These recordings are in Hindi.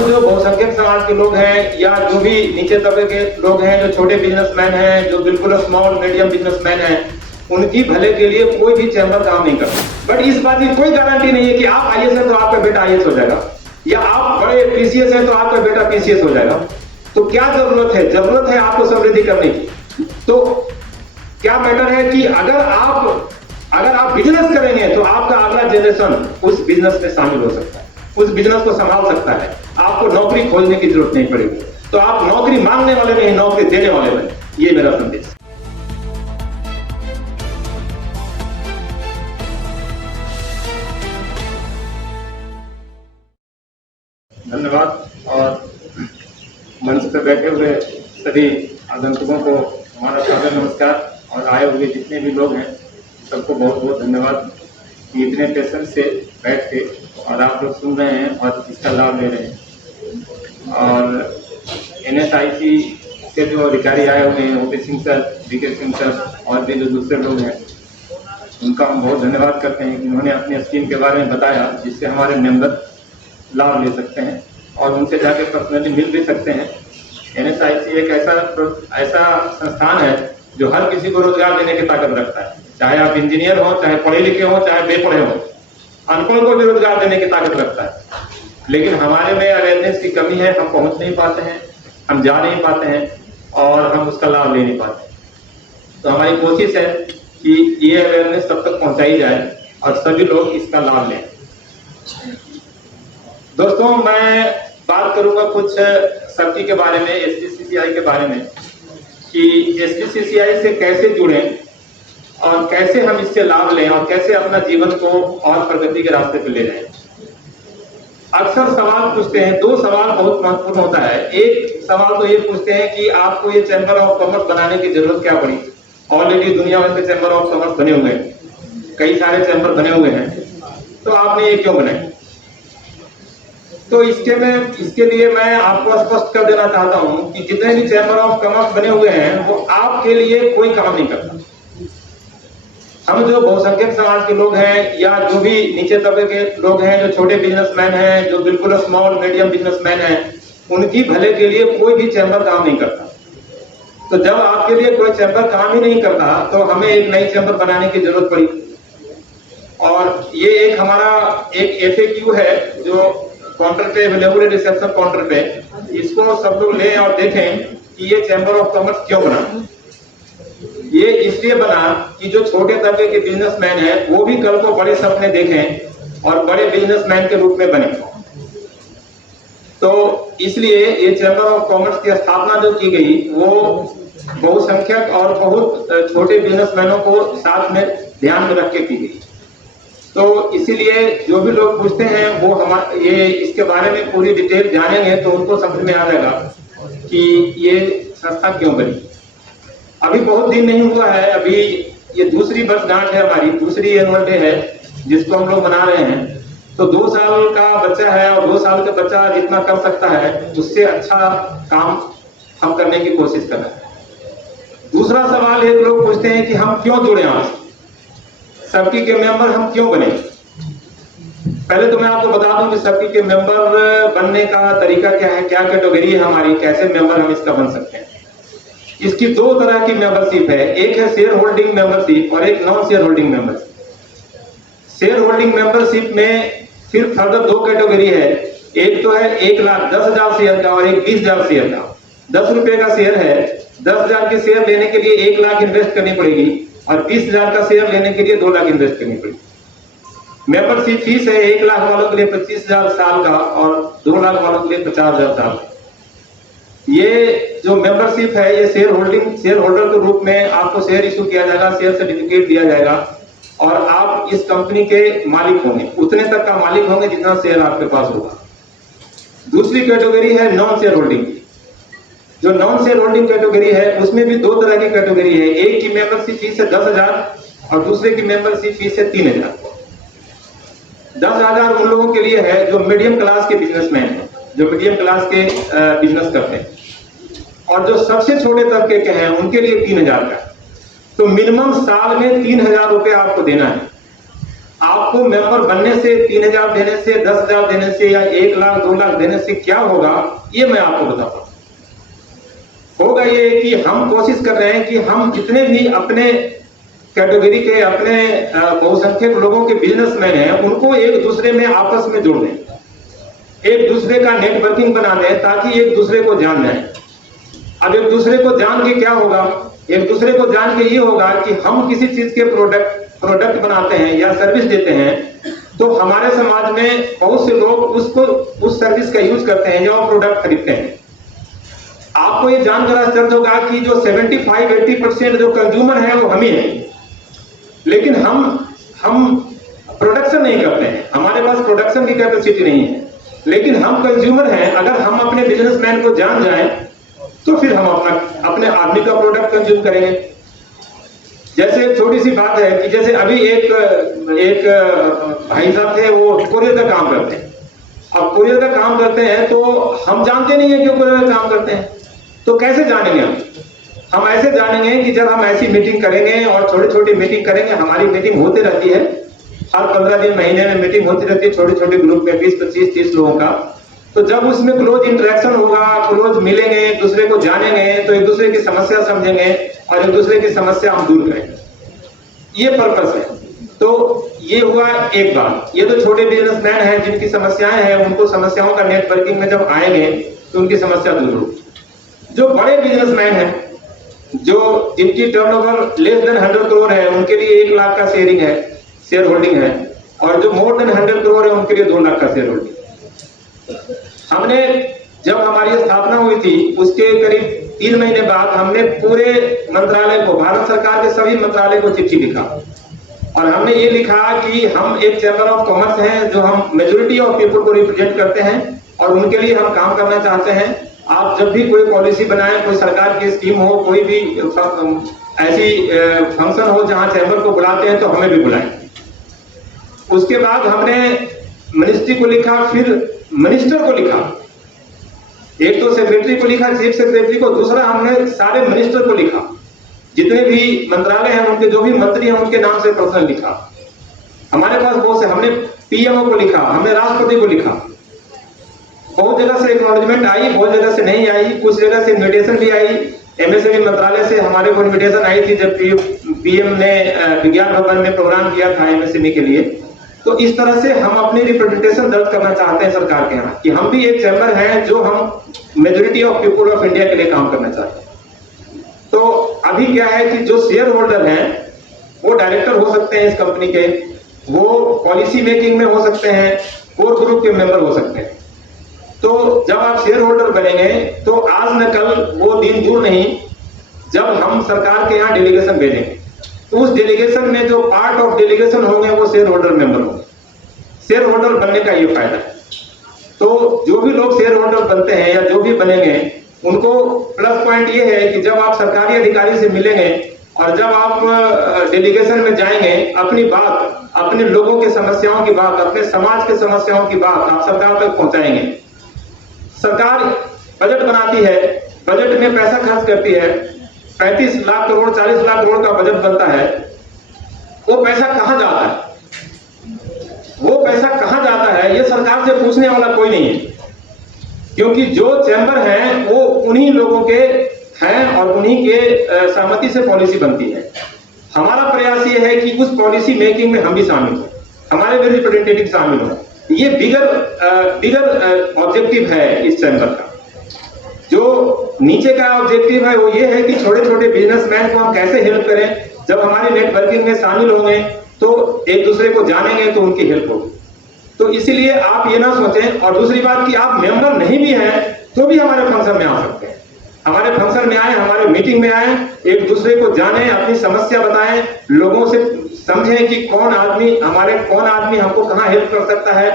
हम जो बहुसंख्यक समाज के लोग हैं या जो भी नीचे तबके के लोग हैं, जो छोटे बिजनेसमैन हैं, जो बिल्कुल स्मॉल मीडियम बिजनेसमैन हैं, उनकी भले के लिए कोई भी चैम्बर काम नहीं करता। बट इस बात की कोई गारंटी नहीं है कि आप आईएएस हैं तो आपका बेटा आईएएस हो जाएगा, या आप बड़े पीसीएस हैं तो आपका बेटा पीसीएस हो जाएगा। तो क्या जरूरत है? जरूरत है आपको समृद्धि करने की। तो क्या मैटर है कि अगर आप बिजनेस करेंगे तो आपका अगला जनरेशन उस बिजनेस में शामिल हो सकता है, उस बिजनेस को संभाल सकता है। आपको नौकरी खोजने की जरूरत नहीं पड़ेगी। तो आप नौकरी मांगने वाले नहीं, नौकरी देने वाले बने। ये मेरा संदेश। धन्यवाद। और मंच पर बैठे हुए सभी आगंतुकों को हमारा सादर नमस्कार, और आए हुए जितने भी लोग हैं सबको बहुत बहुत धन्यवाद कि इतने पेशेंस से बैठ के और आप लोग सुन रहे हैं और इसका लाभ ले रहे हैं। और NSIC के जो अधिकारी आए हुए हैं, OP Singh sir, DK Singh sir और भी जो दूसरे लोग हैं, उनका हम बहुत धन्यवाद करते हैं कि उन्होंने अपनी स्कीम के बारे में बताया, जिससे हमारे मेंबर लाभ ले सकते हैं और उनसे जाके पर्सनली मिल भी सकते हैं। NSIC एक ऐसा संस्थान है जो हर किसी को रोजगार देने की ताकत रखता है, चाहे आप इंजीनियर हो, चाहे पढ़े लिखे हो, चाहे बेपढ़े हो, अनपढ़ को भी रोजगार देने की ताकत रखता है। लेकिन हमारे में अवेयरनेस की कमी है, हम पहुंच नहीं पाते हैं, हम जा नहीं पाते हैं और हम उसका लाभ ले नहीं पाते। तो हमारी कोशिश है कि ये अवेयरनेस सब तक पहुंचाई जाए और सभी लोग इसका लाभ लें। दोस्तों, मैं बात करूंगा कुछ शक्ति के बारे में, SPCCI के बारे में, कि SPCCI से कैसे जुड़ें और कैसे हम इससे लाभ लें और कैसे अपना जीवन को और प्रगति के रास्ते पर ले जाएं। अक्सर सवाल पूछते हैं, दो सवाल बहुत महत्वपूर्ण होता है। एक सवाल तो ये पूछते हैं कि आपको ये चैम्बर ऑफ कॉमर्स बनाने की जरूरत क्या पड़ी? ऑलरेडी दुनिया भर के चैम्बर ऑफ कॉमर्स बने हुए हैं, कई सारे चैम्बर बने हुए हैं, तो आपने ये क्यों बनाए? तो इसके लिए मैं आपको स्पष्ट कर देना चाहता हूं कि जितने भी चैम्बर ऑफ कॉमर्स बने हुए हैं वो आपके लिए कोई काम नहीं करता। हम जो बहुसंख्यक समाज के लोग हैं या जो भी नीचे तबके के लोग हैं, जो छोटे बिजनेसमैन हैं, जो बिल्कुल स्मॉल मीडियम बिजनेसमैन हैं, उनकी भले के लिए कोई भी चैम्बर काम नहीं करता। तो जब आपके लिए कोई चैम्बर काम ही नहीं करता तो हमें एक नई चैम्बर बनाने की जरूरत पड़ी। और ये एक हमारा एक FAQ है जो काउंटर पे अवेलेबल है, रिसेप्शन काउंटर पे। इसको सब लोग लें और देखें कि ये चैम्बर ऑफ कॉमर्स क्यों बना। ये इसलिए बना कि जो छोटे तबके के बिजनेसमैन हैं वो भी कल को बड़े सपने देखें और बड़े बिजनेसमैन के रूप में बने। तो इसलिए ये चैम्बर ऑफ कॉमर्स की स्थापना जो की गई वो बहुसंख्यक और बहुत छोटे बिजनेसमैनों को साथ में ध्यान में रख के की गई। तो इसीलिए जो भी लोग पूछते हैं वो ये इसके बारे में पूरी डिटेल जानेंगे तो उनको समझ में आ जाएगा कि ये संस्था क्यों बनी। अभी बहुत दिन नहीं हुआ है, अभी ये दूसरी वर्षगांठ है, हमारी दूसरी एनुअल डे है जिसको हम लोग मना रहे हैं। तो 2 साल का बच्चा है और 2 साल का बच्चा जितना कर सकता है उससे अच्छा काम हम करने की कोशिश कर रहे हैं। दूसरा सवाल एक लोग पूछते हैं कि हम क्यों जुड़े आज, सबकी के मेंबर हम क्यों बने। पहले तो मैं आपको बता दूं कि सबकी के मेंबर बनने का तरीका क्या है, क्या कैटेगरी है हमारी, कैसे मेंबर हम इसका बन सकते हैं। इसकी 2 तरह की मेंबरशिप है, एक है शेयर होल्डिंग मेंबरशिप और एक non share holding membership. Share holding membership में सिर्फ फर्दर 2 कैटेगरी है, एक तो है 1,10,000 शेयर का और एक 20,000 शेयर का। 10 रुपए का शेयर है, 10,000 के शेयर लेने के लिए 1 लाख इन्वेस्ट करनी पड़ेगी और 20,000 का शेयर लेने के लिए 2 लाख इन्वेस्ट करनी पड़ेगी। मेंबरशिप फीस है 1 लाख वालों के लिए 25,000 साल का और 2 लाख वालों के लिए 50,000 साल का। ये जो मेंबरशिप है ये शेयर होल्डर के रूप में आपको शेयर इशू किया जाएगा, शेयर सर्टिफिकेट दिया जाएगा और आप इस कंपनी के मालिक होंगे, उतने तक का मालिक होंगे जितना शेयर आपके पास होगा। दूसरी कैटेगरी है नॉन शेयर होल्डिंग। जो नॉन शेयर होल्डिंग कैटेगरी है उसमें भी 2 तरह की कैटेगरी है, एक की मेंबरशिप फीस है 10,000 और दूसरे की मेंबरशिप फीस है 3,000। 10,000 उन लोगों के लिए है जो मीडियम क्लास के बिजनेसमैन हैं, जो मीडियम क्लास के बिजनेस करते हैं, और जो सबसे छोटे तबके के हैं उनके लिए 3,000 का। तो मिनिमम साल में 3,000 रुपए आपको देना है। आपको मेंबर बनने से 3,000 देने से 10,000 देने से या 1 लाख 2 लाख देने से क्या होगा, ये मैं आपको बताता हूं। होगा ये कि हम कोशिश कर रहे हैं कि हम जितने भी अपने कैटेगरी के, अपने बहुसंख्यक लोगों के बिजनेसमैन हैं, उनको एक दूसरे में आपस में जोड़ दें, एक दूसरे का नेटवर्किंग बना दें, ताकि एक दूसरे को जान जाए। अब एक दूसरे को जान के क्या होगा, एक दूसरे को जान के ये होगा कि हम किसी चीज के प्रोडक्ट बनाते हैं या सर्विस देते हैं, तो हमारे समाज में बहुत से लोग उसको, उस सर्विस का यूज करते हैं या वो प्रोडक्ट खरीदते हैं। आपको ये जानकर आश्चर्य होगा कि जो 75-80% जो कंज्यूमर है वो हम ही हैं, लेकिन हम प्रोडक्शन नहीं करते हैं, हमारे पास प्रोडक्शन की कैपेसिटी नहीं है, लेकिन हम कंज्यूमर हैं। अगर हम अपने बिजनेसमैन को जान जाएं तो फिर हम अपने आदमी का प्रोडक्ट कंज्यूम करेंगे। जैसे छोटी सी बात है कि जैसे अभी एक भाई साहब थे, वो कोरियर का काम करते हैं। अब कोरियर का काम करते हैं तो हम जानते नहीं है कि कोरियर का काम करते हैं, तो कैसे जानेंगे हम ऐसे जानेंगे कि जब हम ऐसी मीटिंग करेंगे और छोटी छोटी मीटिंग करेंगे। हमारी मीटिंग होती रहती है, हर 15 दिन महीने में मीटिंग होती रहती है, छोटे छोटे ग्रुप में 20, 25, 30 लोगों का। तो जब उसमें क्लोज इंटरेक्शन होगा, क्लोज मिलेंगे, एक दूसरे को जानेंगे, तो एक दूसरे की समस्या समझेंगे और एक दूसरे की समस्या हम दूर करेंगे। ये पर्पस है। तो ये हुआ एक बात। ये तो छोटे बिजनेसमैन हैं जिनकी समस्याएं हैं, उनको समस्याओं का नेटवर्किंग में जब आएंगे तो उनकी समस्या दूर होगी। जो बड़े बिजनेसमैन हैं, जो जिनकी टर्नओवर लेस देन 100 करोड़ है, उनके लिए 1 लाख का शेयर होल्डिंग है, और जो मोर देन 100 करोड़ है उनके लिए 2 लाख का शेयर होल्डिंग। हमने जब हमारी स्थापना हुई थी उसके करीब 3 महीने बाद हमने पूरे मंत्रालय को, भारत सरकार के सभी मंत्रालय को चिट्ठी लिखा, और हमने ये लिखा कि हम एक चैम्बर ऑफ कॉमर्स हैं, जो हम मेजॉरिटी ऑफ पीपल को रिप्रेजेंट करते हैं और उनके लिए हम काम करना चाहते हैं। आप जब भी कोई पॉलिसी बनाएं, कोई सरकार की स्कीम हो, कोई भी ऐसी फंक्शन हो जहां चैम्बर को बुलाते हैं, तो हमें भी बुलाएं। उसके बाद हमने मिनिस्ट्री को लिखा, फिर मिनिस्टर को लिखा। एक तो सेक्रेटरी को लिखा, चीफ सेक्रेटरी को, दूसरा हमने सारे मिनिस्टर को लिखा, जितने भी मंत्रालय हैं उनके जो भी मंत्री हैं उनके नाम से पर्सनल लिखा। हमारे पास बहुत से, हमने पीएमओ को लिखा, हमने राष्ट्रपति को लिखा। बहुत जगह से एक्नॉलेजमेंट आई, बहुत जगह से नहीं आई, कुछ जगह से इन्विटेशन भी आई। एमएसएमई मंत्रालय से हमारे को इन्विटेशन आई थी जब पीएम ने विज्ञान भवन में प्रोग्राम किया था एमएसएमई के लिए। तो इस तरह से हम अपनी रिप्रेजेंटेशन दर्ज करना चाहते हैं सरकार के यहाँ कि हम भी एक चैम्बर हैं जो हम majority of people of India के लिए काम करना चाहते हैं। तो अभी क्या है कि जो शेयर होल्डर हैं वो डायरेक्टर हो सकते हैं इस कंपनी के, वो पॉलिसी मेकिंग में हो सकते हैं, कोर ग्रुप के मेंबर हो सकते हैं। तो जब आप शेयर होल्डर बनेंगे तो आज न कल वो दिन दूर नहीं जब हम सरकार के यहाँ डेलीगेशन भेजेंगे, तो उस डेलीगेशन में जो पार्ट ऑफ डेलीगेशन होंगे वो शेयर होल्डर मेंबर होंगे। शेयर होल्डर बनने का ये फायदा है। तो जो भी लोग शेयर होल्डर बनते हैं या जो भी बनेंगे, उनको प्लस पॉइंट ये है कि जब आप सरकारी अधिकारी से मिलेंगे और जब आप डेलीगेशन में जाएंगे, अपनी बात, अपने लोगों की समस्याओं की बात, अपने समाज के समस्याओं की बात आप सरकार तक पहुंचाएंगे। सरकार बजट बनाती है, बजट में पैसा खर्च करती है, 35 लाख करोड़ 40 लाख करोड़ का बजट बनता है। वो पैसा कहां जाता है, वो पैसा कहां जाता है, ये सरकार से पूछने वाला कोई नहीं है, क्योंकि जो चैम्बर हैं वो उन्हीं लोगों के हैं और उन्हीं के सहमति से पॉलिसी बनती है। हमारा प्रयास ये है कि उस पॉलिसी मेकिंग में हम भी शामिल हों, हमारे भी रिप्रेजेंटेटिव शामिल हों। ये बिगर ऑब्जेक्टिव है इस चैम्बर का। जो नीचे का ऑब्जेक्टिव है वो ये है कि छोटे छोटे बिजनेसमैन को हम कैसे हेल्प करें। जब हमारी नेटवर्किंग में शामिल होंगे तो एक दूसरे को जानेंगे तो उनकी हेल्प होगी। तो इसीलिए आप ये ना सोचें। और दूसरी बात कि आप मेंबर नहीं भी हैं तो भी हमारे फंक्शन में आ सकते हैं। हमारे फंक्शन में आए, हमारे मीटिंग में आए, एक दूसरे को जाने, अपनी समस्या बताएं, लोगों से समझें कि कौन आदमी हमको कहाँ हेल्प कर सकता है।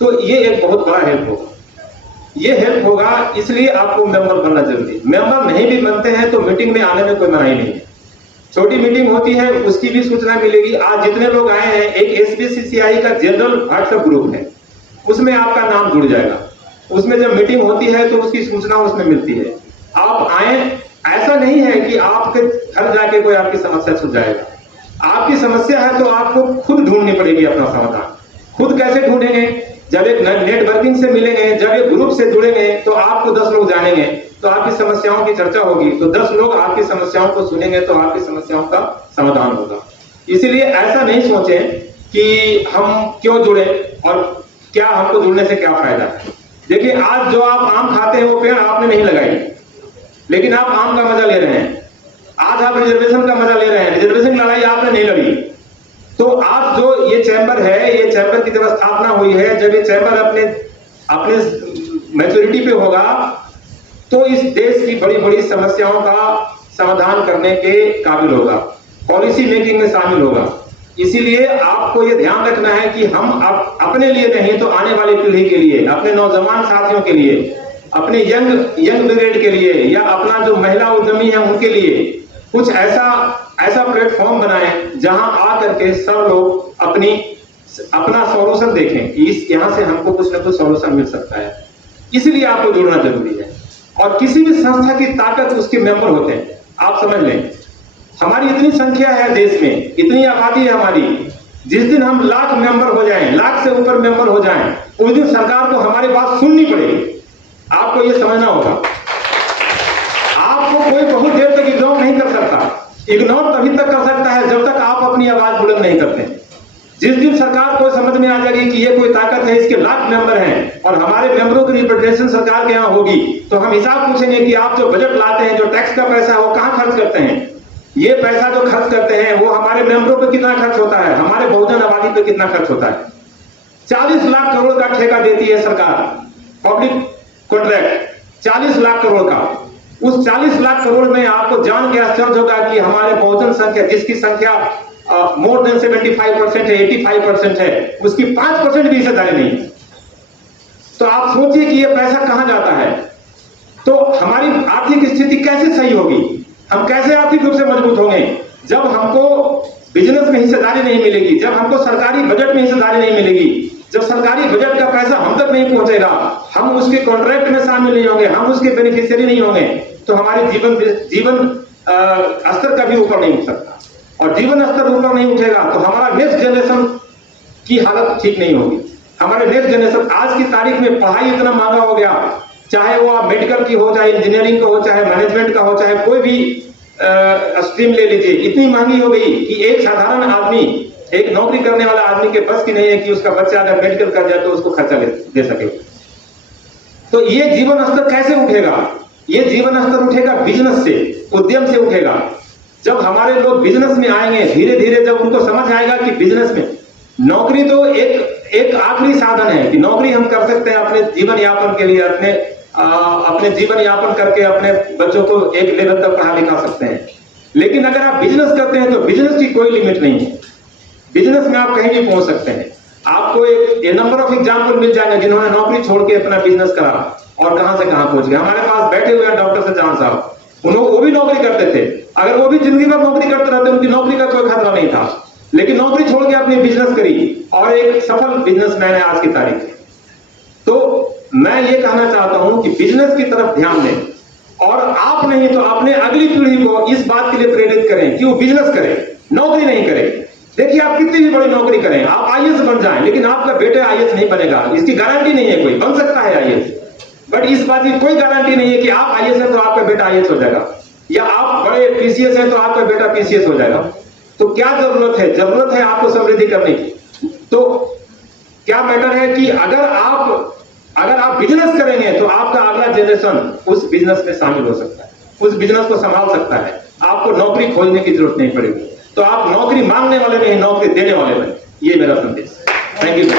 तो ये एक बहुत बड़ा हेल्प होगा। ये हेल्प होगा, इसलिए आपको मेंबर बनना जरूरी है। मेंबर नहीं भी बनते हैं तो मीटिंग में आने में कोई मनाही नहीं है। छोटी मीटिंग होती है उसकी भी सूचना मिलेगी। आज जितने लोग आए हैं, एक SBCCI का जनरल व्हाट्सएप ग्रुप है, उसमें आपका नाम जुड़ जाएगा। उसमें जब मीटिंग होती है तो उसकी सूचना उसमें मिलती है। आप आए, ऐसा नहीं है कि आपके घर जाके कोई आपकी समस्या सुलझाएगा। आपकी समस्या है तो आपको खुद ढूंढनी पड़ेगी अपना समाधान। खुद कैसे ढूंढेंगे? जब एक नेटवर्किंग से मिलेंगे, जब एक ग्रुप से जुड़ेंगे तो आपको 10 लोग जानेंगे, तो आपकी समस्याओं की चर्चा होगी, तो 10 लोग आपकी समस्याओं को सुनेंगे तो आपकी समस्याओं का समाधान होगा। इसीलिए ऐसा नहीं सोचें कि हम क्यों जुड़े और क्या हमको जुड़ने से क्या फायदा है। देखिए, आज जो आप आम खाते हैं वो पेड़ आपने नहीं लगाई, लेकिन आप आम का मजा ले रहे हैं। आज आप रिजर्वेशन का मजा ले रहे हैं, रिजर्वेशन लड़ाई आपने नहीं लड़ी। तो आज जो ये चैम्बर है, ये चैम्बर की जब स्थापना हुई है, जब ये चैम्बर अपने मैच्योरिटी पे होगा तो इस देश की बड़ी बड़ी समस्याओं का समाधान करने के काबिल होगा, पॉलिसी मेकिंग में शामिल होगा। इसीलिए आपको ये ध्यान रखना है कि हम अपने लिए नहीं तो आने वाली पीढ़ी के लिए, अपने नौजवान साथियों के लिए, अपने यंग ब्रिगेड के लिए, या अपना जो महिला उद्यमी है उनके लिए कुछ ऐसा प्लेटफॉर्म बनाएं जहां आकर के सब लोग अपना सॉल्यूशन देखें कि यहां से हमको कुछ ना कुछ सॉल्यूशन मिल सकता है। इसलिए आपको जुड़ना जरूरी है। और किसी भी संस्था की ताकत उसके मेंबर होते हैं। आप समझ लें, हमारी इतनी संख्या है देश में, इतनी आबादी है हमारी, जिस दिन हम लाख मेंबर हो जाएं, लाख से ऊपर मेंबर हो जाएं, उस दिन सरकार को हमारी बात सुननी पड़ेगी। आपको ये समझना होगा। आपको कोई बहुत देर तक इग्नोर नहीं कर सकता। इग्नोर तभी तक कर सकता है जब तक आप अपनी आवाज बुलंद नहीं करते। जिस दिन सरकार को समझ में आ जाएगी कि ये कोई ताकत है, इसके लाख मेंबर हैं और हमारे मेंबरों की रिप्रेजेंटेशन सरकार के यहाँ होगी, तो हम हिसाब पूछेंगे कि आप जो बजट लाते हैं, जो टैक्स का पैसा है, वो कहाँ खर्च करते हैं। ये पैसा जो खर्च करते हैं वो हमारे मेंबरों पे कितना खर्च होता है, हमारे बहुजन आबादी पे कितना खर्च होता है। 40 लाख करोड़ का ठेका देती है सरकार, पब्लिक कॉन्ट्रैक्ट 40 लाख करोड़ का। उस 40 लाख करोड़ में आपको जान के आश्चर्य होगा कि हमारे बहुजन संख्या, जिसकी संख्या मोर देन 75% है, 85% है, उसकी 5% भी हिस्सेदारी नहीं है। तो आप सोचिए कि ये पैसा कहां जाता है। तो हमारी आर्थिक स्थिति कैसे सही होगी, हम कैसे आर्थिक रूप से मजबूत होंगे, जब हमको बिजनेस में हिस्सेदारी नहीं मिलेगी, जब हमको सरकारी बजट में हिस्सेदारी नहीं मिलेगी, जब सरकारी बजट का पैसा हम तक नहीं पहुंचेगा, हम उसके कॉन्ट्रैक्ट में शामिल नहीं होंगे, हम उसके बेनिफिशियरी नहीं होंगे, तो हमारे जीवन स्तर कभी ऊपर नहीं उठ सकता। और जीवन स्तर ऊपर नहीं उठेगा तो हमारा नेक्स्ट जनरेशन की हालत ठीक नहीं होगी। हमारे नेक्स्ट जनरेशन, आज की तारीख में पढ़ाई इतना महंगा हो गया, चाहे वो आप मेडिकल की हो, चाहे इंजीनियरिंग का हो, चाहे मैनेजमेंट का हो, चाहे कोई भी स्ट्रीम ले लीजिए, इतनी महंगी हो गई कि एक साधारण आदमी, एक नौकरी करने वाला आदमी के बस की नहीं है कि उसका बच्चा अगर मेडिकल कर जाए तो उसको खर्चा दे सके। तो ये जीवन स्तर कैसे उठेगा? ये जीवन स्तर उठेगा बिजनेस से, उद्यम से उठेगा। जब हमारे लोग बिजनेस में आएंगे, धीरे धीरे जब उनको समझ आएगा कि बिजनेस में नौकरी तो एक आखिरी साधन है कि नौकरी हम कर सकते हैं अपने जीवन यापन के लिए, अपने जीवन यापन करके अपने बच्चों को एक लेवल तक पढ़ा लिखा सकते हैं। लेकिन अगर आप बिजनेस करते हैं तो बिजनेस की कोई लिमिट नहीं है। बिजनेस में आप कहीं भी पहुंच सकते हैं। आपको एक नंबर ऑफ एग्जाम्पल मिल जाएंगे जिन्होंने नौकरी छोड़ के अपना बिजनेस करा और कहां से कहां पहुंच गए। हमारे पास बैठे हुए हैं डॉक्टर सज्जान साहब, वो भी नौकरी करते थे। अगर वो भी जिंदगी भर नौकरी करते रहते, उनकी नौकरी का कोई खतरा नहीं था, लेकिन नौकरी छोड़ के अपनी बिजनेस करी और एक सफल बिजनेसमैन है आज की तारीख में। तो मैं ये कहना चाहता हूं कि बिजनेस की तरफ ध्यान दें और आप नहीं तो अपने अगली पीढ़ी को इस बात के लिए प्रेरित करें कि वो बिजनेस करें, नौकरी नहीं करें। देखिए, आप कितनी भी बड़ी नौकरी करें, आप आईएएस बन जाएं, लेकिन आपका बेटा आईएएस नहीं बनेगा, इसकी गारंटी नहीं है। कोई बन सकता है आईएएस, बट इस बात की कोई गारंटी नहीं है कि आप आईएएस हैं तो आपका बेटा आईएएस हो जाएगा, या आप बड़े पीसीएस हैं तो आपका बेटा पीसीएस हो जाएगा। तो क्या जरूरत है? जरूरत है आपको समृद्धि करने की। तो क्या मैटर है कि अगर आप बिजनेस करेंगे तो आपका अगला जनरेशन उस बिजनेस में शामिल हो सकता है, उस बिजनेस को संभाल सकता है। आपको नौकरी खोजने की जरूरत नहीं पड़ेगी। तो आप नौकरी मांगने वाले नहीं, नौकरी देने वाले बने। ये मेरा संदेश। Thank you.